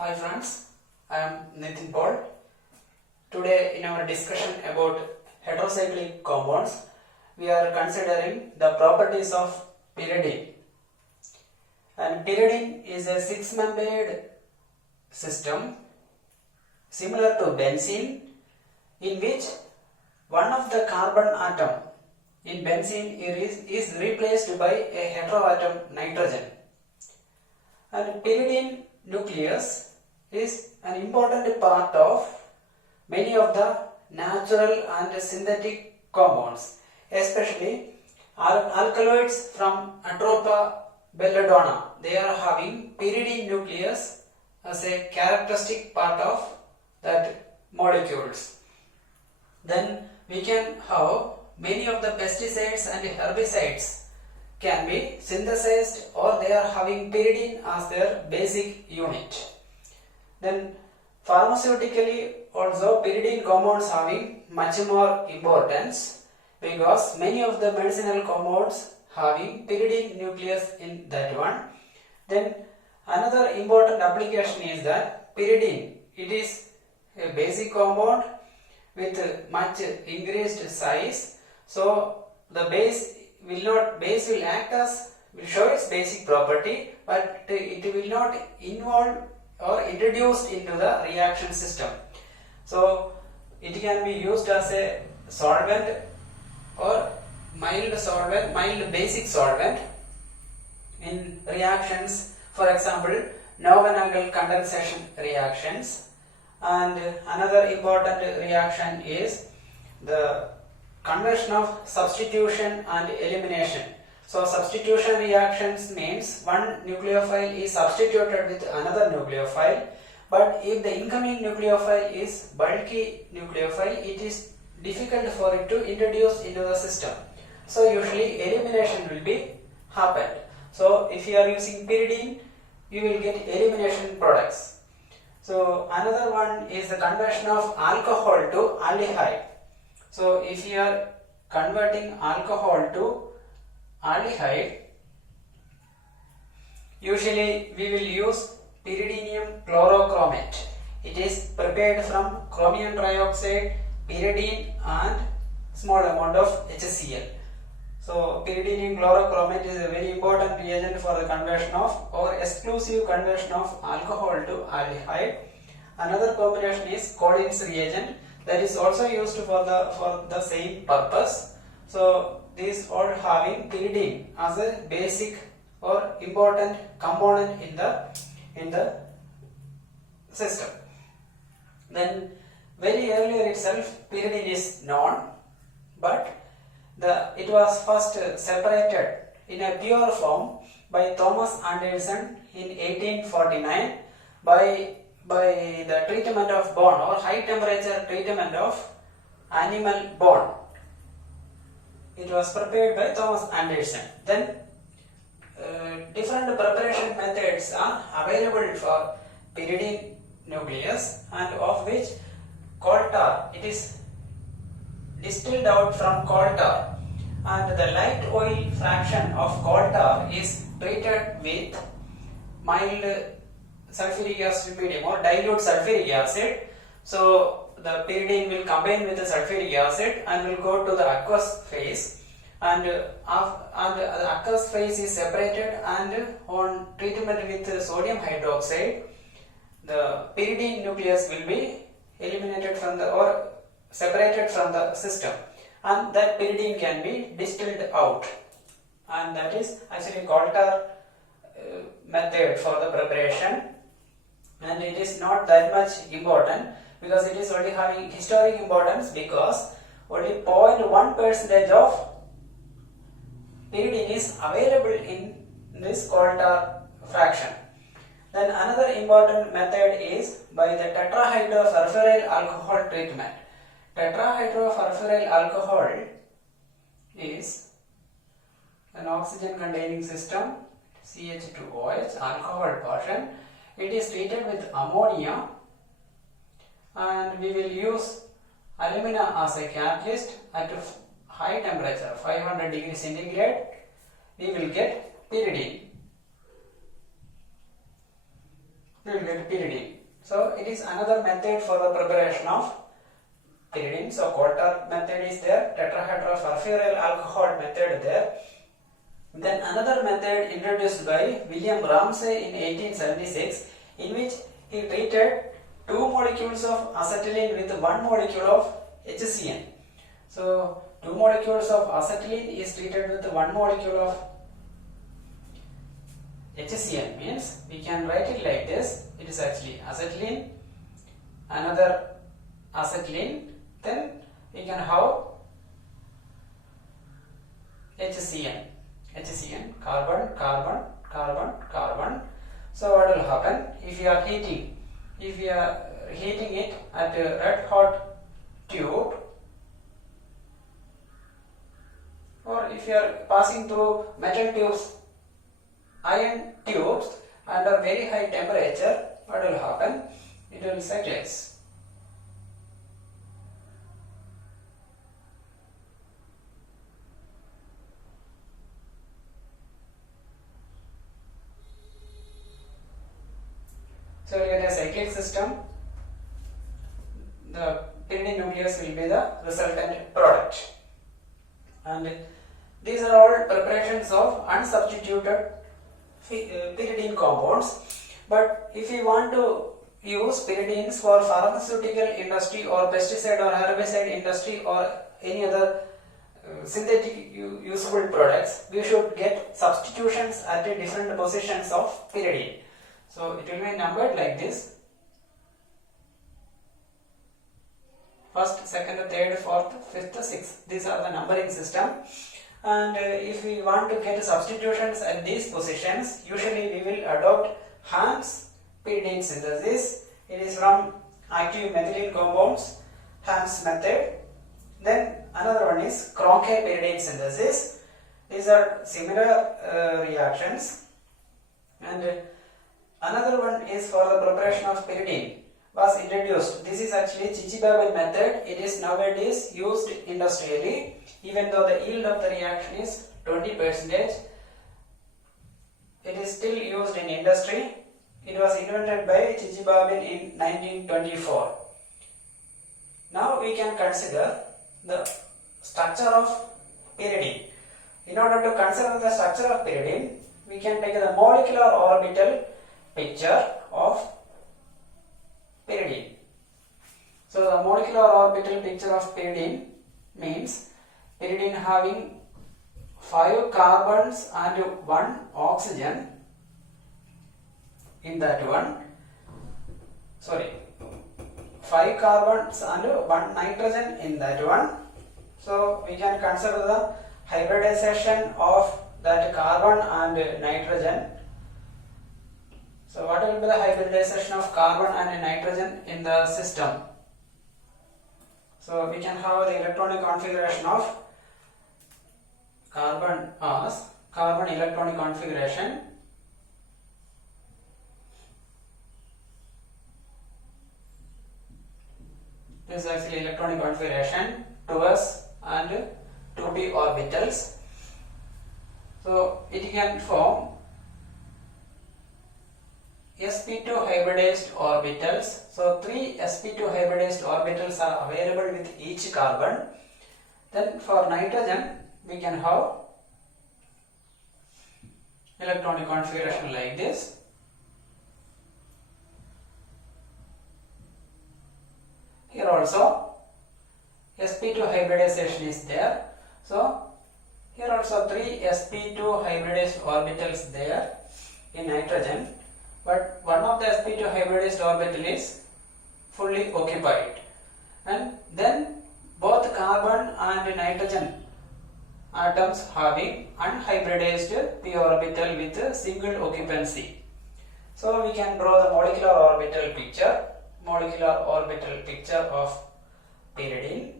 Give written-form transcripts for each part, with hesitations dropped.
Hi friends, I am Nitin Paul. Today in our discussion about heterocyclic compounds, we are considering the properties of pyridine. And pyridine is a six-membered system similar to benzene, in which one of the carbon atom in benzene is replaced by a heteroatom nitrogen. And pyridine nucleus is an important part of many of the natural and synthetic compounds, especially alkaloids from Atropa belladonna. They are having pyridine nucleus as a characteristic part of that molecules. Then we can have many of the pesticides and herbicides can be synthesized, or they are having pyridine as their basic unit. Then pharmaceutically also pyridine compounds having much more importance, because many of the medicinal compounds having pyridine nucleus in that one. Then another important application is that pyridine, it is a basic compound with much increased size, so the base will act as, will show its basic property, but it will not involve or introduced into the reaction system. So it can be used as a solvent or mild basic solvent in reactions, for example Knoven-Angle condensation reactions. And another important reaction is the conversion of substitution and elimination. So substitution reactions means one nucleophile is substituted with another nucleophile, but if the incoming nucleophile is bulky nucleophile, it is difficult for it to introduce into the system. So usually elimination will be happened. So if you are using pyridine, you will get elimination products. So another one is the conversion of alcohol to aldehyde. So if you are converting alcohol to aldehyde, usually we will use pyridinium chlorochromate. It is prepared from chromium trioxide, pyridine and small amount of HCl. So pyridinium chlorochromate is a very important reagent for the conversion of or exclusive conversion of alcohol to aldehyde. Another combination is Collins reagent, that is also used for the same purpose. So these all having pyridine as a basic or important component in the system. Then very earlier itself pyridine is known, but it was first separated in a pure form by Thomas Anderson in 1849 by the treatment of bone or high temperature treatment of animal bone. It was prepared by Thomas Anderson. Then different preparation methods are available for pyridine nucleus, and of which coal tar, it is distilled out from coal tar, and the light oil fraction of coal tar is treated with mild sulfuric acid medium or dilute sulfuric acid. So the pyridine will combine with the sulfuric acid and will go to the aqueous phase, and the aqueous phase is separated, and on treatment with sodium hydroxide, the pyridine nucleus will be eliminated from the or separated from the system, and that pyridine can be distilled out, and that is actually coal tar method for the preparation. And it is not that much important because it is only having historic importance, because only 0.1% of pyridine is available in this coal tar fraction. Then another important method is by the tetrahydrofurfuryl alcohol treatment. Tetrahydrofurfuryl alcohol is an oxygen containing system, CH2OH, alcohol portion. It is treated with ammonia, and we will use alumina as a catalyst at high temperature, 500 degrees centigrade. We will get pyridine. We will get pyridine. So it is another method for the preparation of pyridine. So Coulter method is there, tetrahydrosulfuryl alcohol method there. Then another method introduced by William Ramsay in 1876, in which he treated 2 molecules of acetylene with 1 molecule of HCN. So 2 molecules of acetylene is treated with 1 molecule of HCN, means we can write it like this. It is actually acetylene, another acetylene, then we can have HCN, carbon, carbon, carbon, carbon. So what will happen if you are heating? If you are heating it at a red hot tube, or if you are passing through metal tubes, iron tubes under very high temperature, what will happen? It will cyclize. So you get a cyclic system. The pyridine nucleus will be the resultant product. And these are all preparations of unsubstituted pyridine compounds. But if you want to use pyridines for pharmaceutical industry or pesticide or herbicide industry or any other synthetic usable products, we should get substitutions at different positions of pyridine. So it will be numbered like this: first, second, third, fourth, fifth, sixth. These are the numbering system. And if we want to get substitutions at these positions, usually we will adopt Hamm's pyridine synthesis. It is from active methylene compounds, Hamm's method. Then another one is Cronje pyridine synthesis. These are similar reactions. And another one is for the preparation of pyridine, was introduced. This is actually Chichibabel method. It is nowadays used industrially, even though the yield of the reaction is 20%. It is still used in industry. It was invented by Chichibabel in 1924. Now we can consider the structure of pyridine. In order to consider the structure of pyridine, we can take the molecular orbital picture of pyridine. So the molecular orbital picture of pyridine means pyridine having 5 carbons and 1 oxygen in that one. 5 carbons and 1 nitrogen in that one. So we can consider the hybridization of that carbon and nitrogen. So what will be the hybridization of carbon and nitrogen in the system? So we can have the electronic configuration of carbon as carbon electronic configuration. This is actually electronic configuration, 2s and 2p orbitals. So it can form sp2 hybridized orbitals. So 3 sp2 hybridized orbitals are available with each carbon. Then for nitrogen we can have electronic configuration like this. Here also sp2 hybridization is there. So here also 3 sp2 hybridized orbitals there in nitrogen. But one of the sp2 hybridized orbital is fully occupied, and then both carbon and nitrogen atoms having unhybridized p orbital with a single occupancy. So we can draw the molecular orbital picture of pyridine.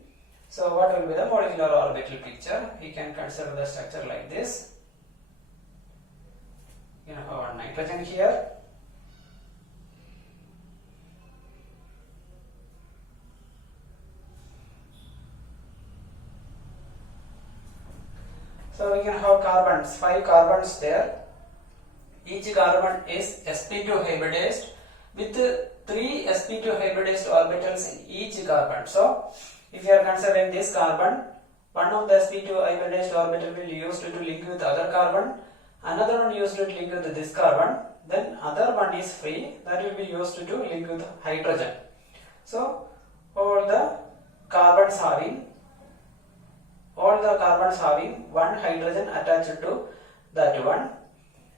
So what will be the molecular orbital picture? We can consider the structure like this. You have one nitrogen here. So we can have carbons, 5 carbons there. Each carbon is sp2 hybridized with 3 sp2 hybridized orbitals in each carbon. So if you are considering this carbon, one of the sp2 hybridized orbital will be used to link with other carbon, another one used to link with this carbon, then other one is free, that will be used to link with hydrogen. So all the carbons having one hydrogen attached to that one.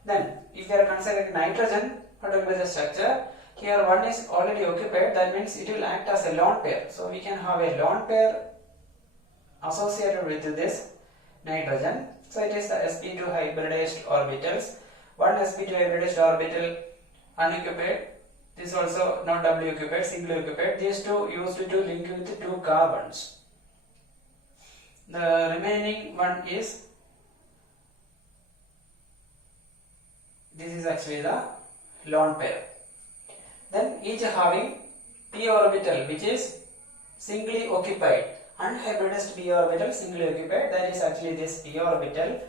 Then if you are considering nitrogen, what will be the structure? Here one is already occupied, that means it will act as a lone pair. So we can have a lone pair associated with this nitrogen. So it is the sp2 hybridized orbitals. One sp2 hybridized orbital unoccupied, this also not doubly occupied, singly occupied. These two used to link with two carbons. The remaining one is, this is actually the lone pair. Then each having p orbital which is singly occupied, unhybridized p orbital singly occupied, that is actually this p orbital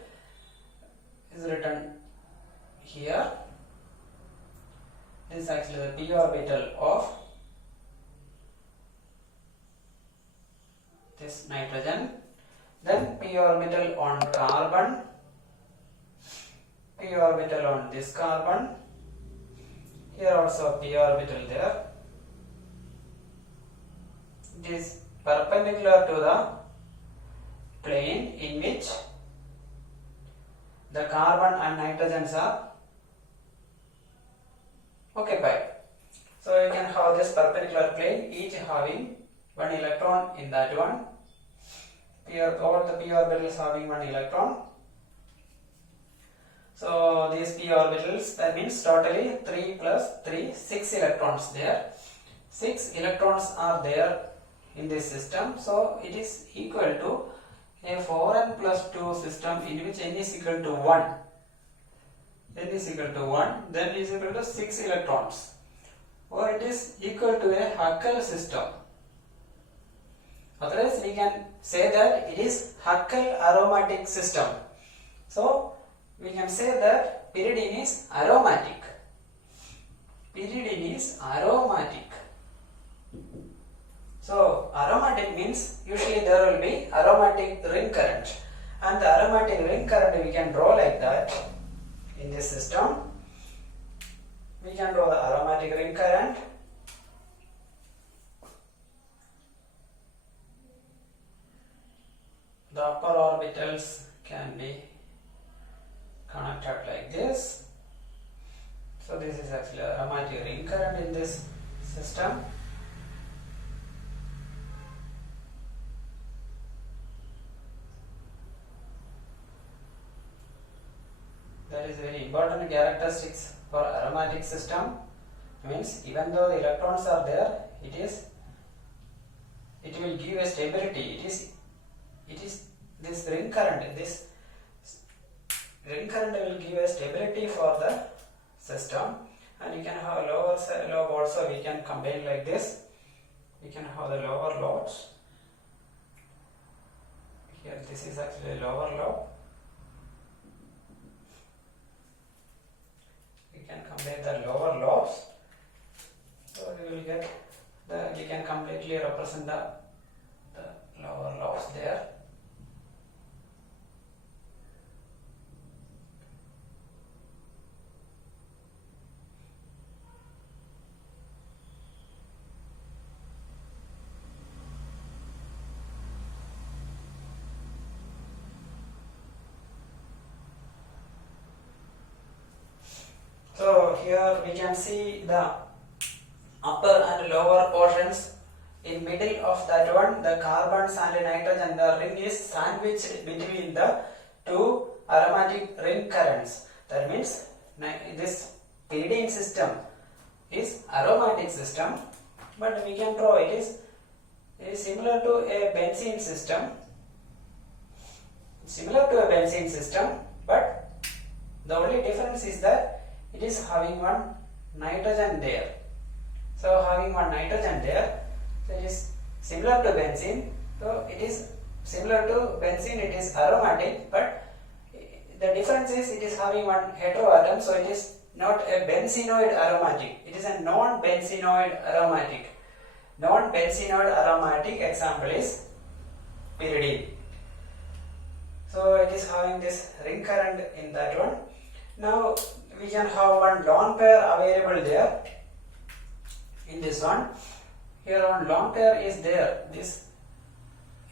is written here. This is actually the p orbital of this nitrogen. Then p orbital on carbon, p orbital on this carbon, here also p orbital there. It is perpendicular to the plane in which the carbon and nitrogens are occupied. So you can have this perpendicular plane, each having one electron in that one. All the p orbitals having one electron. So these p orbitals, that means totally 3 plus 3, 6 electrons there. 6 electrons are there in this system. So it is equal to a 4n plus 2 system in which n is equal to 1. N is equal to 1, then is equal to 6 electrons. Or it is equal to a Huckel system. Otherwise we can say that it is Huckel aromatic system. So we can say that pyridine is aromatic. Pyridine is aromatic. So aromatic means usually there will be aromatic ring current, and the aromatic ring current we can draw like that in this system. We can draw the aromatic ring current. The upper orbitals can be connected like this. So this is actually aromatic ring current in this system. That is very important characteristics for aromatic system. Means even though the electrons are there, it will give a stability. It is this ring current. This ring current will give a stability for the system, and you can have a lower lobe also. We can combine like this. We can have the lower lobes. Here, this is actually a lower lobe. We can combine the lower lobes. So we will get we can completely represent the lower lobes there. So here we can see the upper and lower portions. In middle of that one, the carbons and nitrogen, the ring is sandwiched between the two aromatic ring currents. That means this pyridine system is aromatic system, but we can draw it is similar to a benzene system. Similar to a benzene system, but the only difference is that it is having one nitrogen there. So having one nitrogen there, so it is similar to benzene. So it is similar to benzene, it is aromatic, but the difference is it is having one heteroatom, so it is not a benzenoid aromatic. It is a non-benzenoid aromatic. Non-benzenoid aromatic example is pyridine. So it is having this ring current in that one. Now we can have one lone pair available there. In this one, here one lone pair is there. This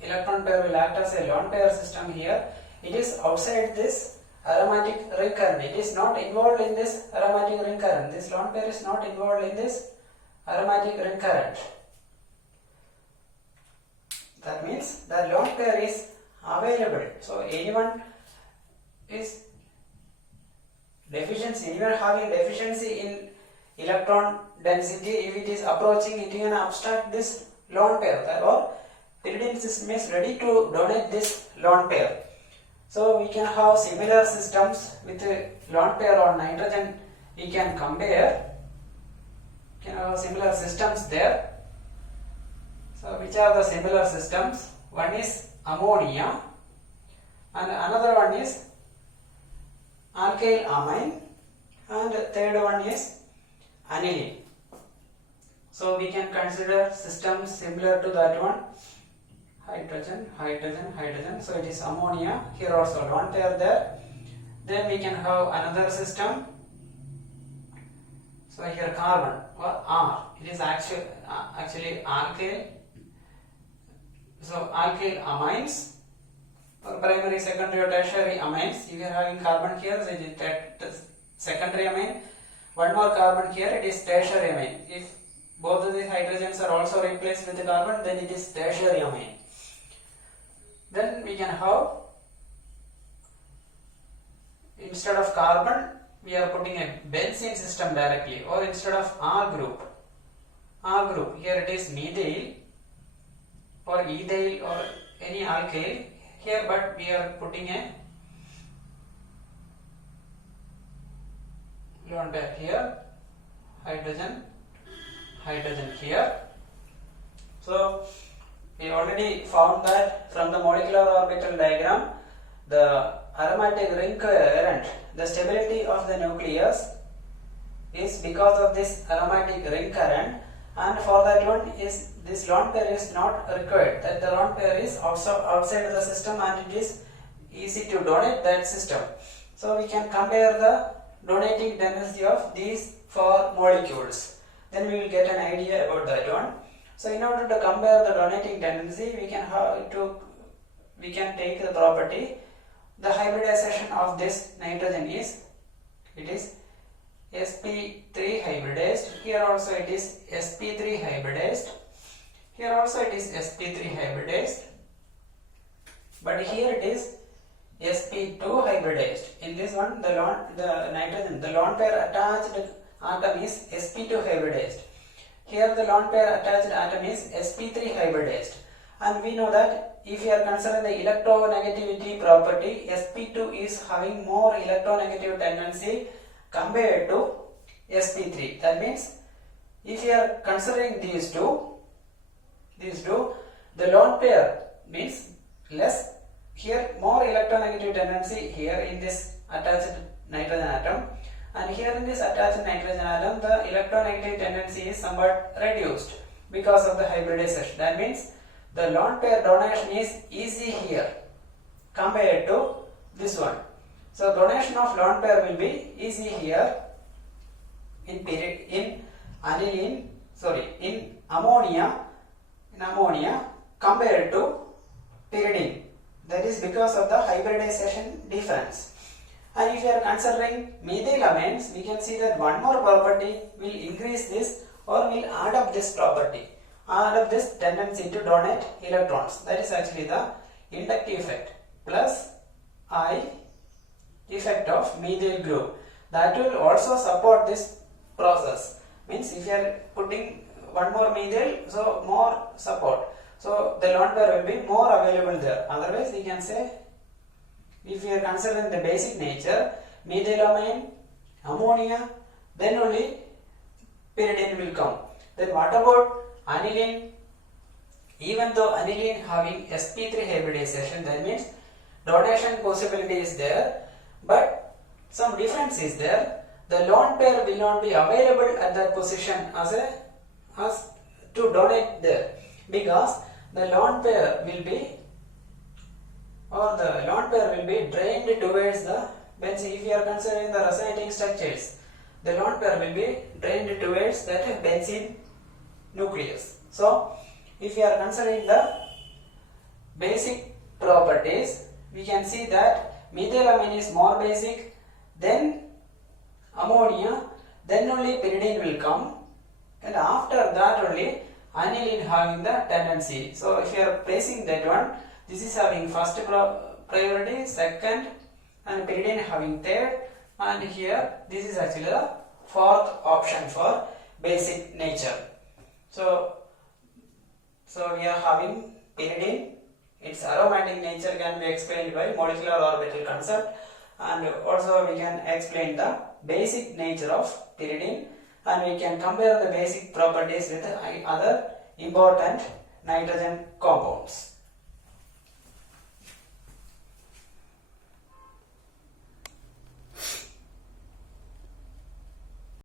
electron pair will act as a lone pair system here. It is outside this aromatic ring current. It is not involved in this aromatic ring current. This lone pair is not involved in this aromatic ring current. That means the lone pair is available. So anyone is deficiency, anyone having deficiency in electron density, if it is approaching, it can obstruct this lone pair, or pyridine system is ready to donate this lone pair. So we can have similar systems with a lone pair on nitrogen. We can compare. We can have similar systems there. So which are the similar systems? One is ammonia and another one is alkyl amine, and third one is aniline. So we can consider systems similar to that one. Hydrogen, hydrogen, hydrogen. So it is ammonia. Here also lone pair there. Then we can have another system. So here carbon or R. It is actually alkyl. So alkyl amines or primary, secondary or tertiary amines. You are having carbon here, so it is secondary amine. One more carbon here, it is tertiary amine. If both of these hydrogens are also replaced with the carbon, then it is tertiary amine. Then we can have, instead of carbon, we are putting a benzene system directly, or instead of R group, here it is methyl or ethyl or any alkyl here, but we are putting a lone pair here, hydrogen, hydrogen here. So we already found that from the molecular orbital diagram, the aromatic ring current, the stability of the nucleus is because of this aromatic ring current, and for that one is this lone pair is not required, that the lone pair is also outside of the system and it is easy to donate that system. So we can compare the donating tendency of these four molecules. Then we will get an idea about that one. So in order to compare the donating tendency, we can take the property. The hybridization of this nitrogen is, it is sp3 hybridized. Here also it is sp3 hybridized. Here also it is sp3 hybridized. But here it is sp2 hybridized. In this one, the lone pair attached atom is sp2 hybridized. Here the lone pair attached atom is sp3 hybridized. And we know that if you are considering the electronegativity property, sp2 is having more electronegative tendency compared to sp3. That means if you are considering these two, the lone pair means less, here more electronegative tendency here in this attached nitrogen atom, and here in this attached nitrogen atom the electronegative tendency is somewhat reduced because of the hybridization. That means the lone pair donation is easy here compared to this one. So donation of lone pair will be easy here in ammonia compared to pyridine. That is because of the hybridization difference. And if you are considering methylamines, we can see that one more property will increase this or will add up this property, add up this tendency to donate electrons. That is actually the inductive effect plus I effect of methyl group. That will also support this process. Means if you are putting one more methyl, so more support. So the lone pair will be more available there. Otherwise we can say, if we are considering the basic nature, methylamine, ammonia, then only pyridine will come. Then what about aniline? Even though aniline having sp3 hybridization, that means donation possibility is there, but some difference is there. the lone pair will not be available at that position as to donate there, because the lone pair will be drained towards the benzene. If you are considering the resonating structures, the lone pair will be drained towards that benzene nucleus. So if you are considering the basic properties, we can see that methylamine is more basic, then ammonia, then only pyridine will come, and after that only aniline having the tendency. So if you are placing that one, this is having first priority, second, and pyridine having third, and here this is actually the fourth option for basic nature. So we are having pyridine. Its aromatic nature can be explained by molecular orbital concept, and also we can explain the basic nature of pyridine, and we can compare the basic properties with other important nitrogen compounds.